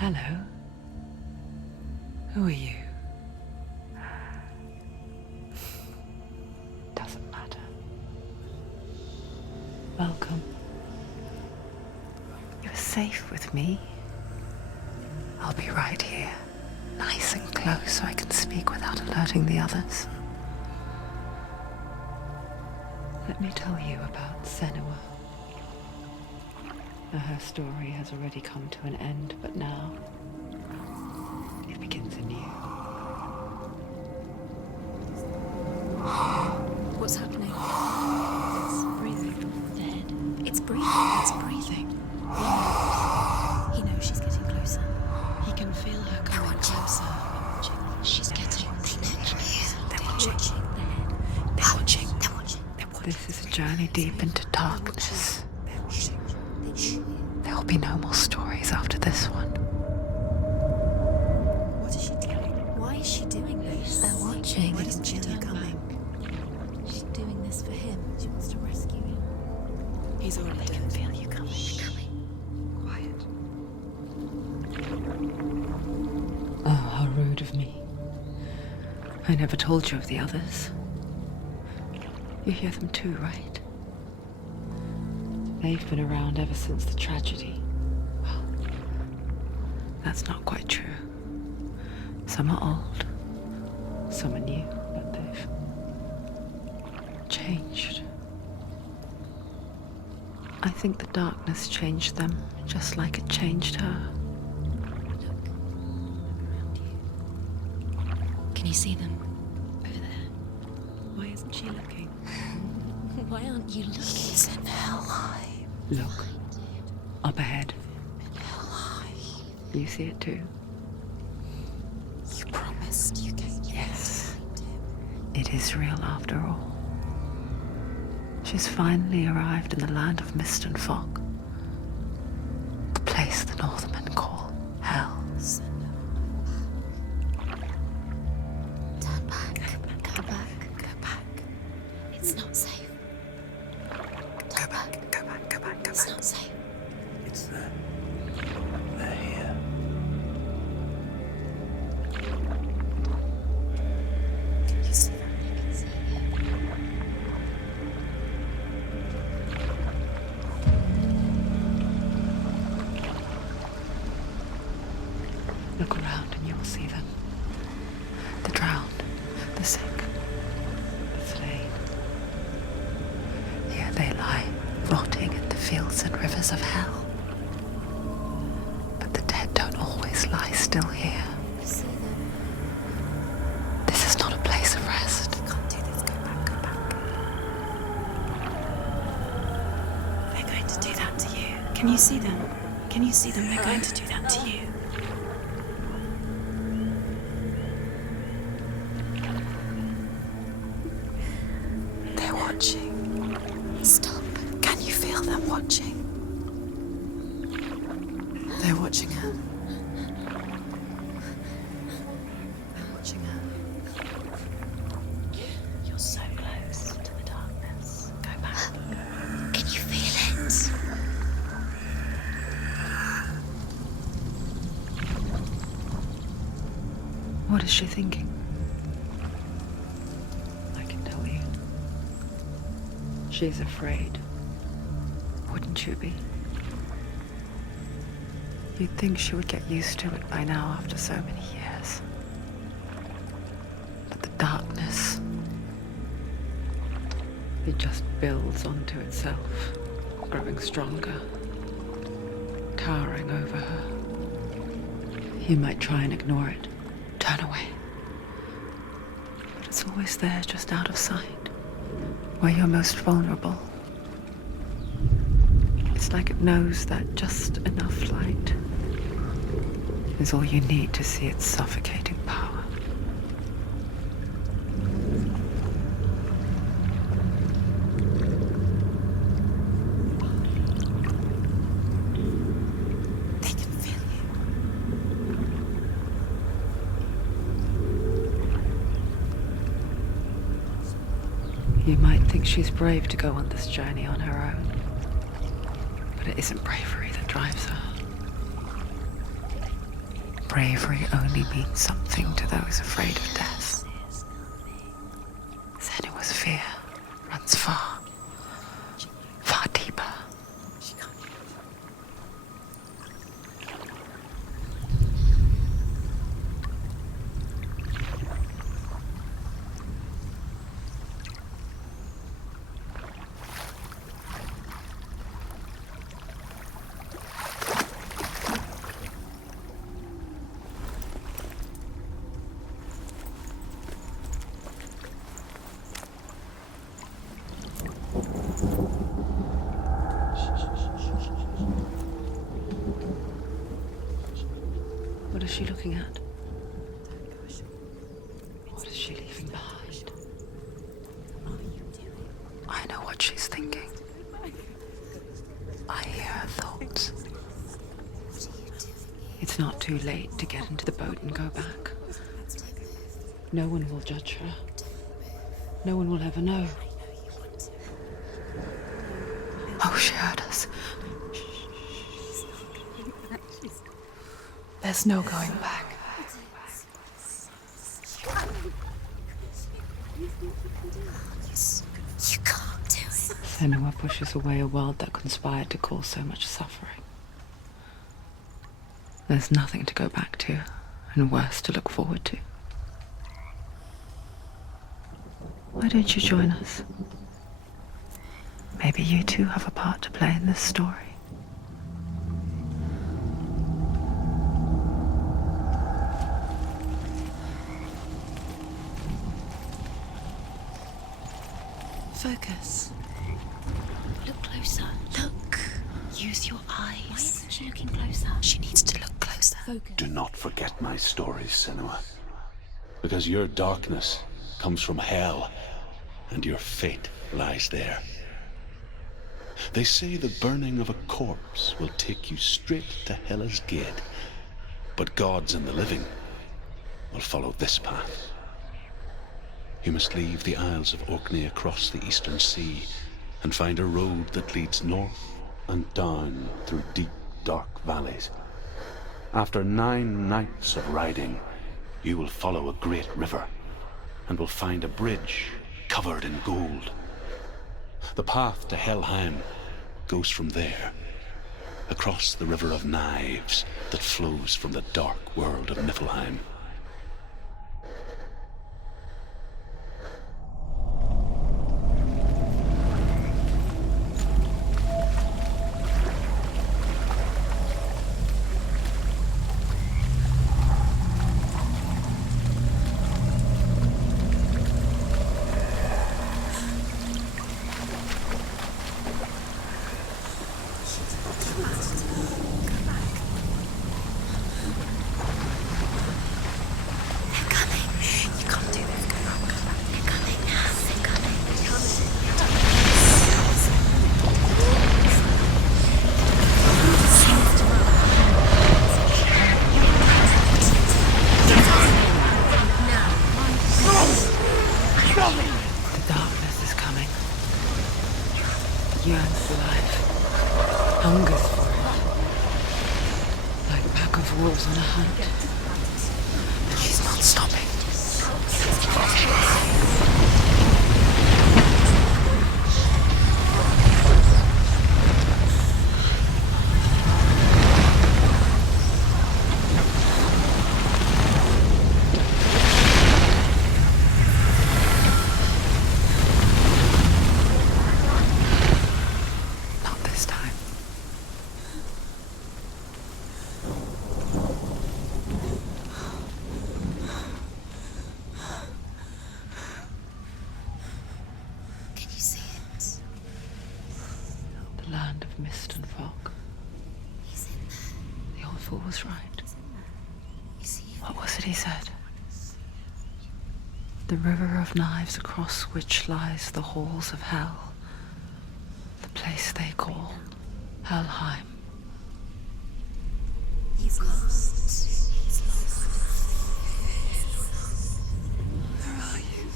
Hello. Who are you? Doesn't matter. Welcome. You're safe with me. I'll be right here, nice and close so I can speak without alerting the others. Let me tell you about Senua. Her story has already come to an end, but now it begins anew. What's happening? It's breathing. Dead. It's breathing. It's breathing. He knows she's getting closer. He can feel her coming closer. She's getting. They're watching. They're watching. They're watching. This is a journey deep into darkness. There will be no more stories after this one. What is she doing? Why is she doing this? They're watching. Why doesn't she turn coming? She's doing this for him. She wants to rescue him. He's already dead. I can feel you coming. Quiet. Oh, how rude of me. I never told you of the others. You hear them too, right? They've been around ever since the tragedy. Well, that's not quite true. Some are old, some are new, but they've changed. I think the darkness changed them, just like it changed her. Can you see them? Over there. Why isn't she looking? Why aren't you looking? He's in Hellblade. Look, up ahead. You see it too? You promised you gave Yes. It is real after all. She's finally arrived in the land of mist and fog. The place the Northmen call Hell. Turn back. Go back. Go back. It's not safe. Go back. Go back. Go back. Go back. It's not safe. It's there. They're here. You see them? I can see you. Look around and you will see them. The drowned, the sick, the slain. Here they lie, rotting in the fields and rivers of hell. But the dead don't always lie still here. You see them? This is not a place of rest. You can't do this. Go back. Go back. They're going to do that to you. Can you see them? Can you see them? They're going to do that to you. They're watching. Stop. Can you feel them watching? They're watching her. They're watching her. You're so close to the darkness. Go back. Can you feel it? What is she thinking? I can tell you. She's afraid. Wouldn't you be? You'd think she would get used to it by now after so many years. But the darkness, it just builds onto itself, growing stronger, towering over her. You might try and ignore it, turn away. But it's always there, just out of sight, where you're most vulnerable. It's like it knows that just enough light is all you need to see its suffocating power. They can feel you. You might think she's brave to go on this journey on her own, but it isn't bravery that drives her. bravery only means something to those afraid of death. Senua's fear runs far, far deeper. What is she looking at? What is she leaving behind? I know what she's thinking. I hear her thoughts. It's not too late to get into the boat and go back. No one will judge her. No one will ever know. Oh, she heard us. There's no going back. You can't do it. Senua pushes away a world that conspired to cause so much suffering. There's nothing to go back to, and worse to look forward to. Why don't you join us? Maybe you too have a part to play in this story. Focus. Look closer. Look. Use your eyes. Why isn't she looking closer? She needs to look closer. Focus. Do not forget my stories, Senua. Because your darkness comes from hell, and your fate lies there. They say the burning of a corpse will take you straight to Hela's gate, but gods and the living will follow this path. You must leave the Isles of Orkney across the eastern sea and find a road that leads north and down through deep, dark valleys. After 9 nights of riding, you will follow a great river and will find a bridge covered in gold. The path to Helheim goes from there, across the river of knives that flows from the dark world of Niflheim. The darkness is coming. Yearns for life. Hungers for it. Like a pack of wolves on a hunt. But she's not stopping. Not this time. Can you see it? The land of mist and fog. He's in there. The old fool was right. You see him? What was it he said? The river of knives across which lies the halls of hell. The place they call Helheim. He's lost. He's lost. Where are you?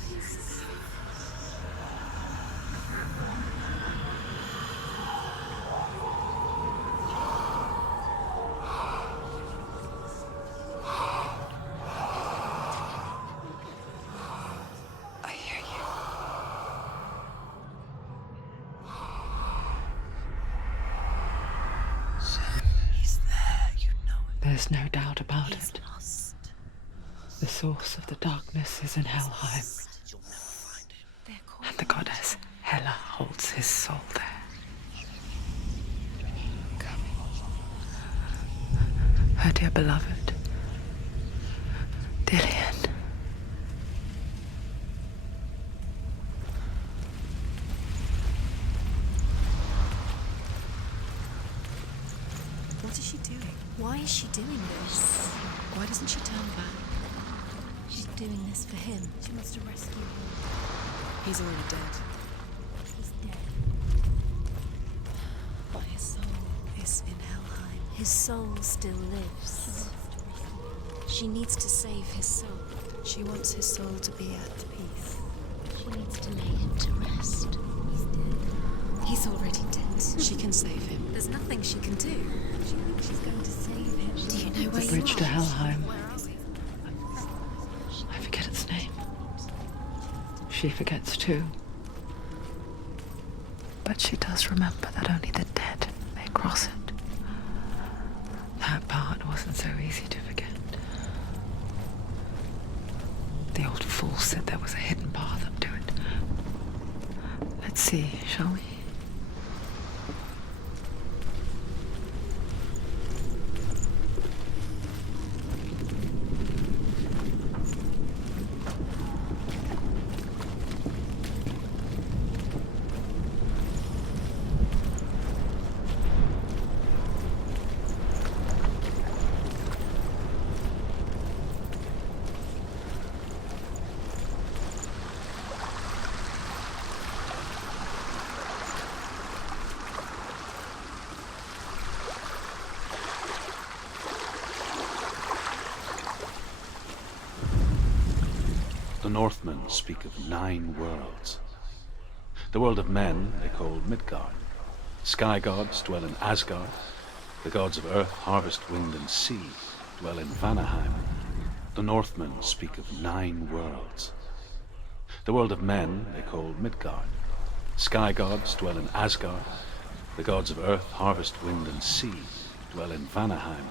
There's no doubt about He's it. lost. The source of the darkness is in Helheim, They're called and the goddess Hela holds his soul there. Her dear beloved, Dillian. What is she doing? Why is she doing this? Why doesn't she turn back? She's doing this for him. She wants to rescue him. He's already dead. He's dead. But his soul is in Helheim. His soul still lives. She needs to save his soul. She wants his soul to be at peace. She needs to lay him to rest. He's dead. He's already dead. She can save him. There's nothing she can do. She thinks she's going to save him. Do you know where The you bridge are? to Helheim. Where are we? I forget its name. She forgets too. But she does remember that only the dead may cross it. That part wasn't so easy to forget. The old fool said there was a hidden path up to it. Let's see, shall we? The Northmen speak of 9 worlds. The world of men they call Midgard. Sky gods dwell in Asgard. The gods of earth, harvest, wind, and sea dwell in Vanaheim. The Northmen speak of 9 worlds. The world of men they call Midgard. Sky gods dwell in Asgard. The gods of earth, harvest, wind, and sea dwell in Vanaheim.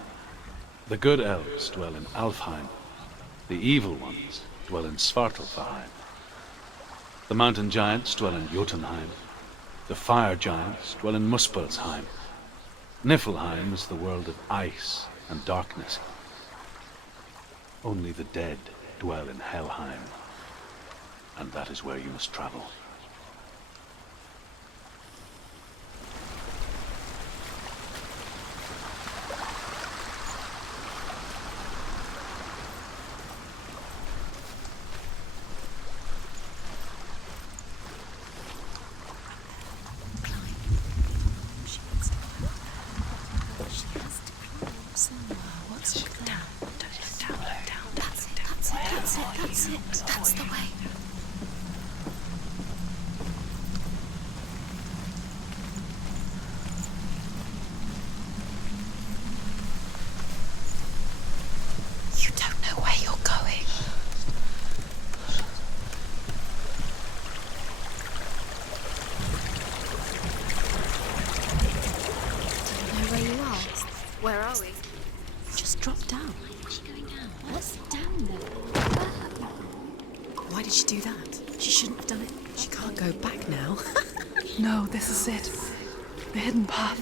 The good elves dwell in Alfheim. The evil ones dwell in Svartalfheim. The mountain giants dwell in Jotunheim. The fire giants dwell in Muspelheim. Niflheim is the world of ice and darkness. Only the dead dwell in Helheim, and that is where you must travel. She needs to climb. She has to climb somewhere. What's up there? Down. That's it. That's the way. You don't know where you're going. Do you know where you are? Where are we? Just drop down. Where's she going down? What's down there? Why did she do that? She shouldn't have done it. She can't go back now. No, this is it. The hidden path.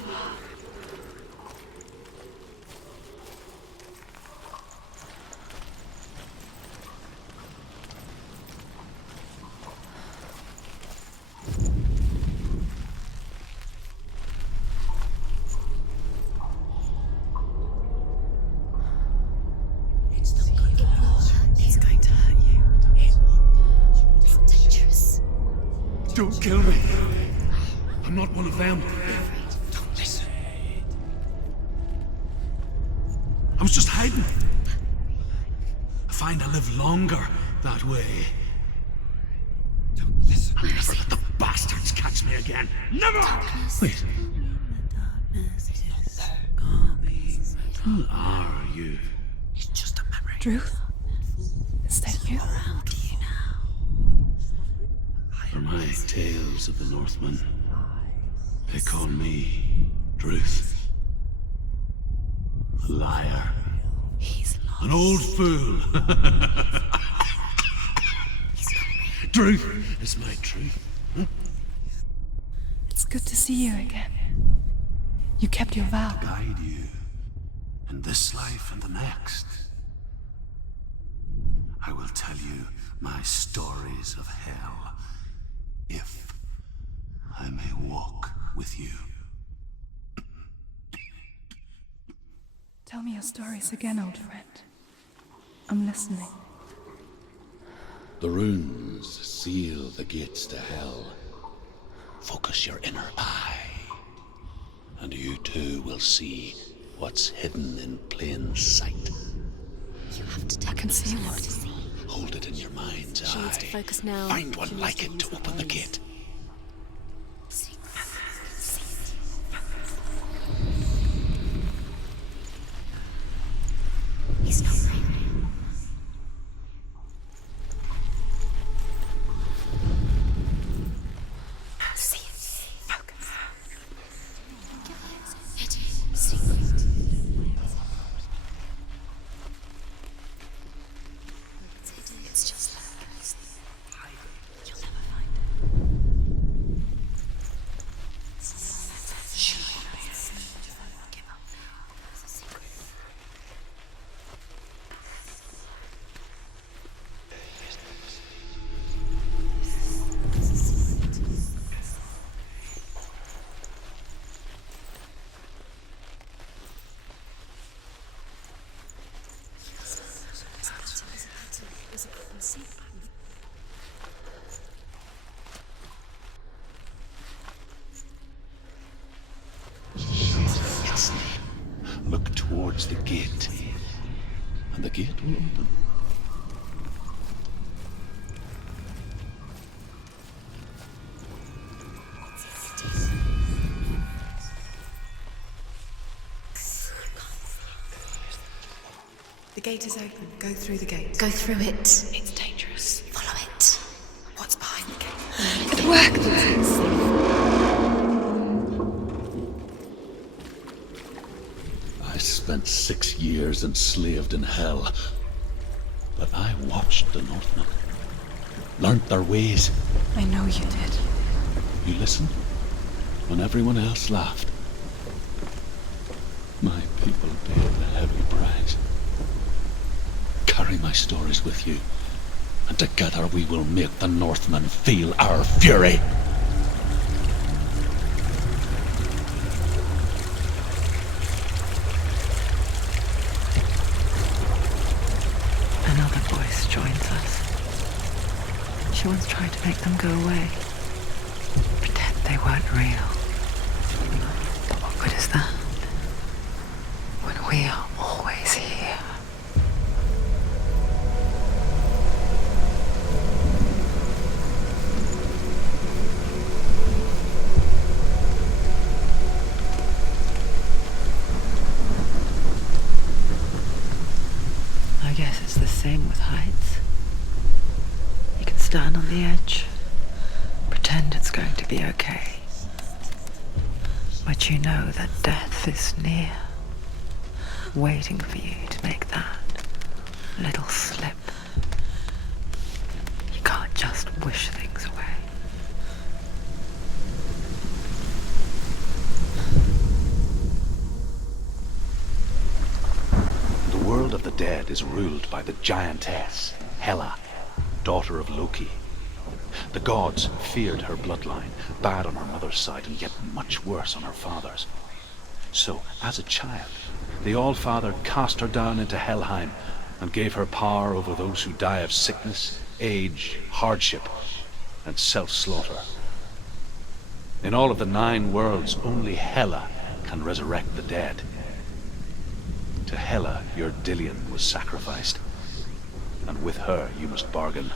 It's not going to hurt. It's going to hurt you. It's dangerous. Don't kill me. I'm not one of them. Don't listen. I was just hiding. I find I live longer that way. Don't listen. I'll never let the bastards catch me again. Never! Wait. Who are you? It's just a memory. Ruth? Is that you? How do you know? For my tales of the Northmen, they call me Druth. A liar He's lost. An old fool. Truth is my truth. It's good to see you again. You kept your vow. Guide you in this life and the next. I will tell you my stories of hell, if I may walk with you. Tell me your stories again, old friend. I'm listening. The runes seal the gates to hell. Focus your inner eye, and you too will see what's hidden in plain sight. You have to take I can see a one. to see. Hold it in your mind's She eye. needs to focus now. Find She one needs like to it use to the open the eyes. gate. He's not real. See it. Focus. It is secret. It's just like this. You'll never find it. Give up now. It's a secret. Look towards the gate, and the gate will open. The gate is open. Go through the gate. Go through it. It's dangerous. Follow it. What's behind the gate? It worked! I spent 6 years enslaved in hell, but I watched the Northmen, learnt their ways. I know you did. You listened when everyone else laughed. My people paid the heavy price. Carry my stories with you, and together we will make the Northmen feel our fury. Another voice joins us. She once tried to make them go away. Pretend they weren't real. But what good is that? When we are always here. I guess it's the same with heights. You can stand on the edge, pretend it's going to be okay. But you know that death is near, waiting for you to make that little slip. You can't just wish things away. The world of the dead is ruled by the giantess, Hela, daughter of Loki. The gods feared her bloodline, bad on her mother's side and yet much worse on her father's. So, as a child, the All-Father cast her down into Helheim and gave her power over those who die of sickness, age, hardship, and self-slaughter. In all of the 9 worlds, only Hela can resurrect the dead. To Hela, your Dillion was sacrificed, and with her you must bargain.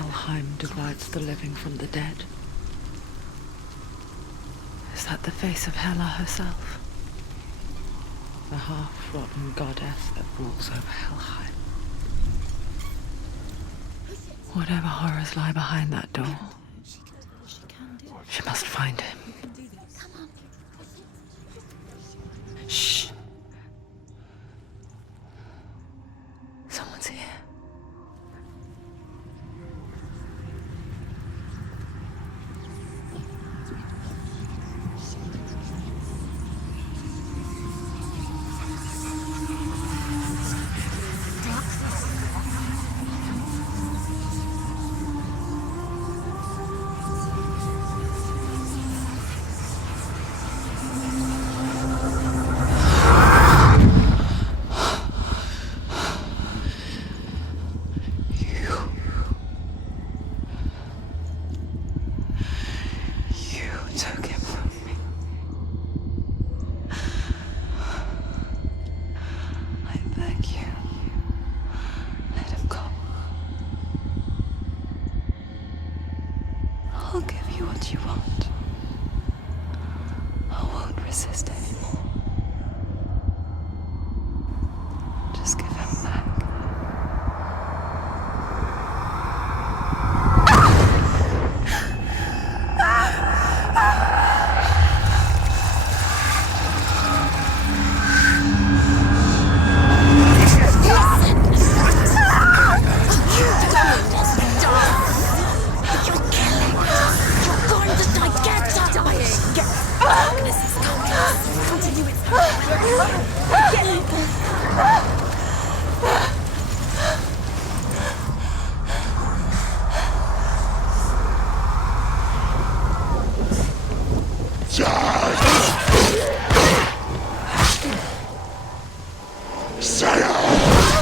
Helheim divides the living from the dead. Is that the face of Hela herself? The half-rotten goddess that rules over Helheim. Whatever horrors lie behind that door, she must find him. Shh. Someone's here. Took him from me. I beg you, let him go. I'll give you what you want. I won't resist anymore. Just give him back.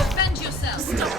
Defend yourself. Stop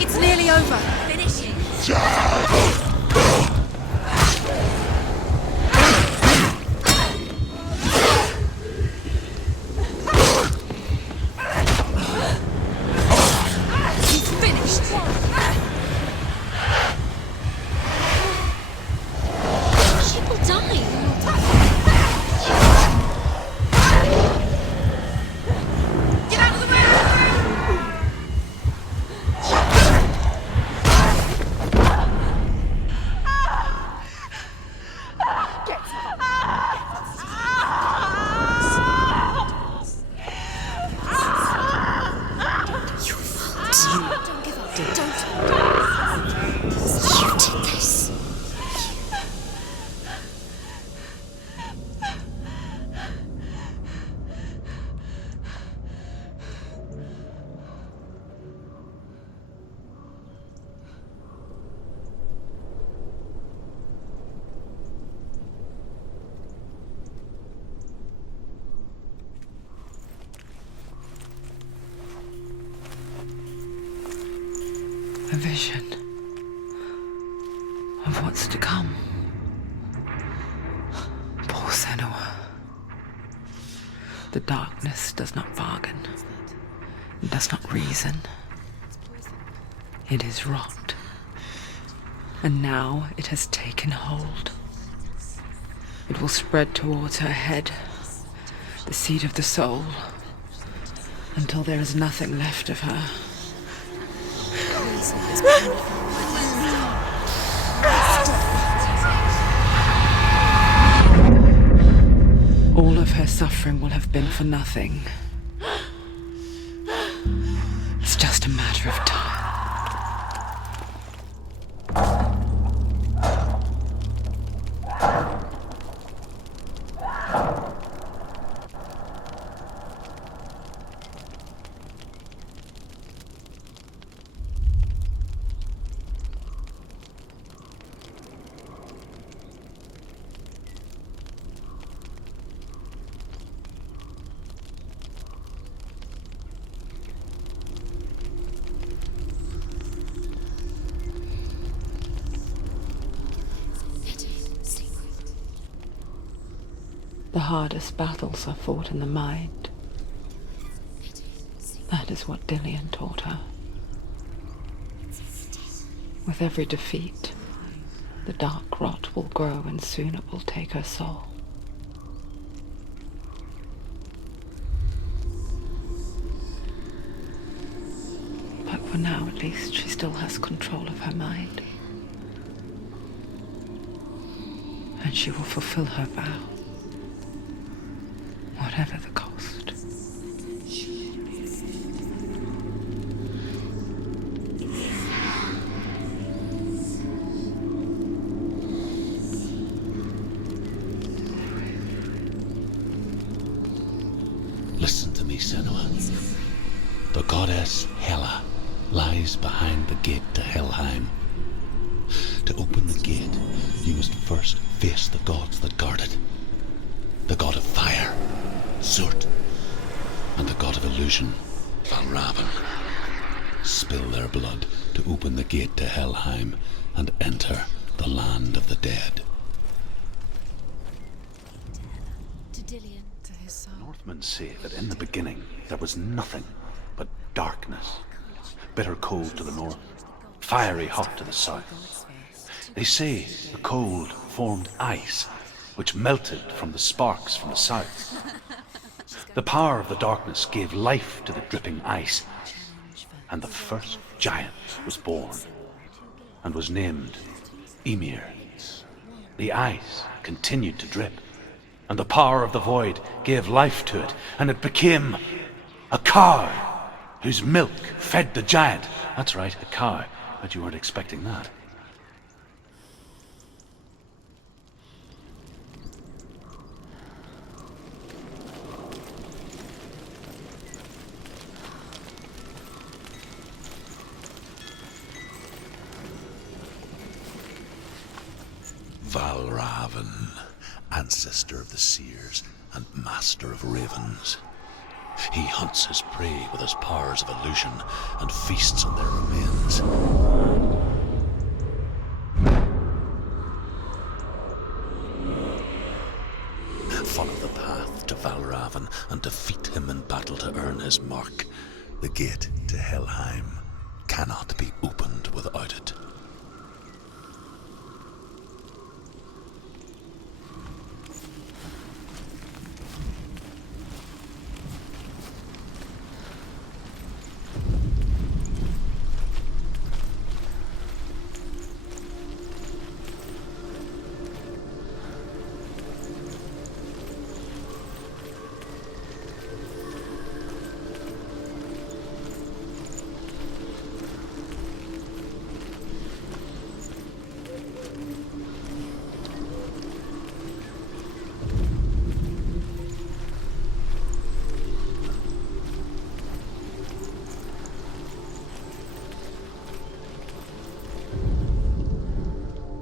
It's nearly over. Finishing. He's finished. She will die. Get out of the way! Don't give up. Don't. You did this. A vision of what's to come. Poor Senua. The darkness does not bargain. It does not reason. It is rot. And now it has taken hold. It will spread towards her head, the seat of the soul, until there is nothing left of her. All of her suffering will have been for nothing. It's just a matter of time. The hardest battles are fought in the mind. That is what Dillian taught her. With every defeat, the dark rot will grow and soon it will take her soul. But for now, at least, she still has control of her mind. And she will fulfill her vow. Whatever the cost. Listen to me, Senua. The goddess Hela lies behind the gate to Helheim. To open the gate, you must first face the gods that guard it. The god of fire, Zurt, and the god of illusion, Valravan. Spill their blood to open the gate to Helheim and enter the land of the dead. To Dillian. To his son. Northmen say that in the beginning there was nothing but darkness. Bitter cold to the north, fiery hot to the south. They say the cold formed ice, which melted from the sparks from the south. The power of the darkness gave life to the dripping ice, and the first giant was born, and was named Ymir. The ice continued to drip, and the power of the void gave life to it, and it became a cow, whose milk fed the giant. That's right, a cow. Bet you weren't expecting that. Valravan, ancestor of the seers and master of ravens. He hunts his prey with his powers of illusion and feasts on their remains. Follow the path to Valravan and defeat him in battle to earn his mark. The gate to Helheim cannot be opened without it.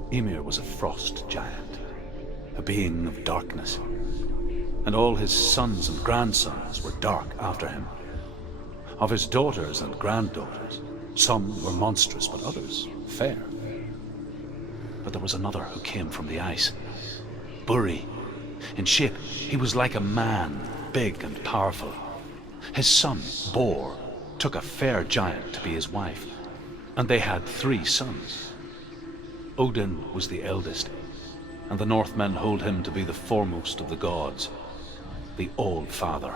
Ymir was a frost giant, a being of darkness, and all his sons and grandsons were dark after him. Of his daughters and granddaughters, some were monstrous, but others fair. But there was another who came from the ice, Buri. In shape, he was like a man, big and powerful. His son, Bor, took a fair giant to be his wife, and they had 3 sons. Odin was the eldest, and the Northmen hold him to be the foremost of the gods, the All-Father.